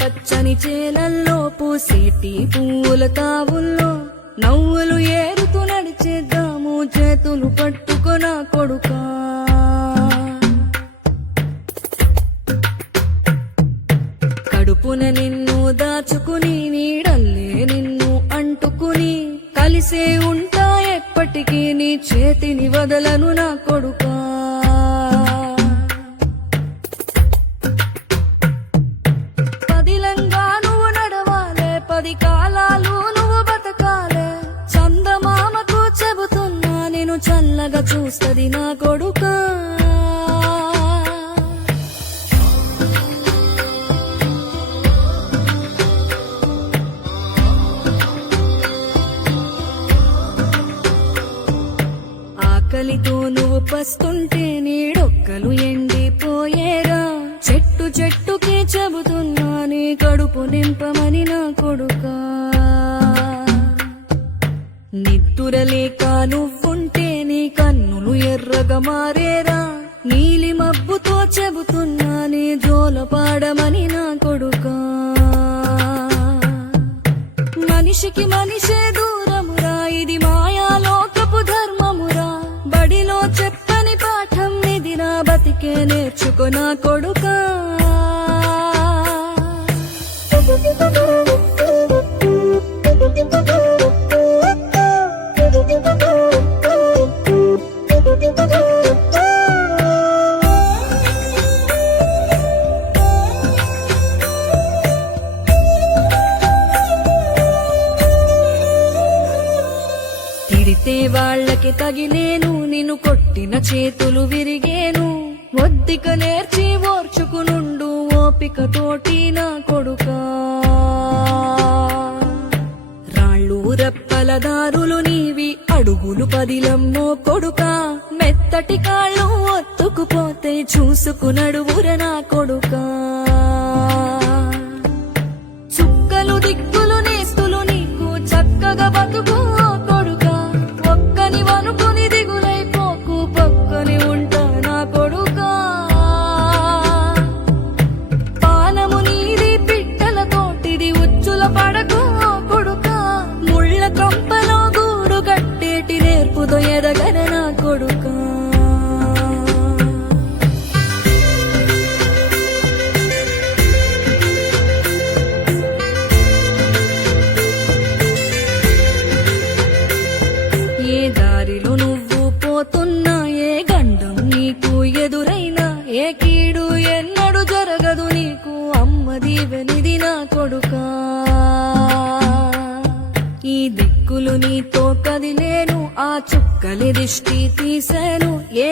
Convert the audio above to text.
పచ్చని చేలల్లో పూసేటి పువ్వుల తావుల్లో నవ్వులు ఏరుతూ నడిచేద్దాము చేతులు పట్టుకొన కొడుకా. కడుపున నిన్ను దాచుకుని నీడల్లే నిన్ను అంటుకుని కలిసే ఉంటా ఎప్పటికీ నీ చేతిని వదలను నా కొడుకా. పదిలంగా నువ్వు నడవాలే, 10 కాలాలు నువ్వు బతకాలే. చందమామకు చెబుతున్నా నేను చల్లగా చూస్తది నా కొడుకా. ఆకలితో నువ్వు పస్తుంటే నీడొక్కలు ఎండిపోయేరా. చెట్టు చెట్టుకే చెబుతున్నా నీ కడుపు నింపమని నా కొడుకా. నిద్దురలేక నువ్వుంటే నీ కన్నులు ఎర్రగా మారేరా. నీలి మబ్బుతో చెబుతున్నా నీ జోల పాడమని నా కొడుకా. మనిషికి మనిషే దూరమురా, ఇది మాయాలోకపు ధర్మమురా. బడిలో చెప్పని పాఠం ఇది నా బతికే నేర్చుకో నా కొడుకా. తిడితే వాళ్ళకి తగిలేను, నిన్ను కొట్టిన చేతులు విరిగేను. ఒద్దిక నేర్చి ఓర్చుకునుండు ఓపిక తోటి నా కొడుకా. రాళ్ళు రెప్పల దారులు నీవి, అడుగులు పదిలమ్మో కొడుకా. మెత్తటి కాళ్ళు ఒత్తుకుపోతే చూసుకునడువుర నా కొడుకా. చుక్కలు దిక్కులు నేస్తులు నీకు చక్కగా బతుకు కొడుకా. ఒక్కని వనుకుని దిగులైపోకు, పక్కని ఉంటా నా కొడుకా. పానము నీది పిట్టల తోటిది, ఉచ్చుల పడకు కొడుకా. ముళ్ళ కంపలో గూడు కట్టేటి నేర్పుతో ఎదగర నా కొడుకా. ఏ దారిలో నువ్వు పోతున్నా, ఏ గండం నీకు ఎదురైనా, ఏ కీడు ఎన్నడు జరగదు నీకు అమ్మ దీవెనిది నా కొడుకా. ఈ దిక్కులు నీతో కదిలేను, ఆ చుక్కలి దిష్టి తీసేను. ఏ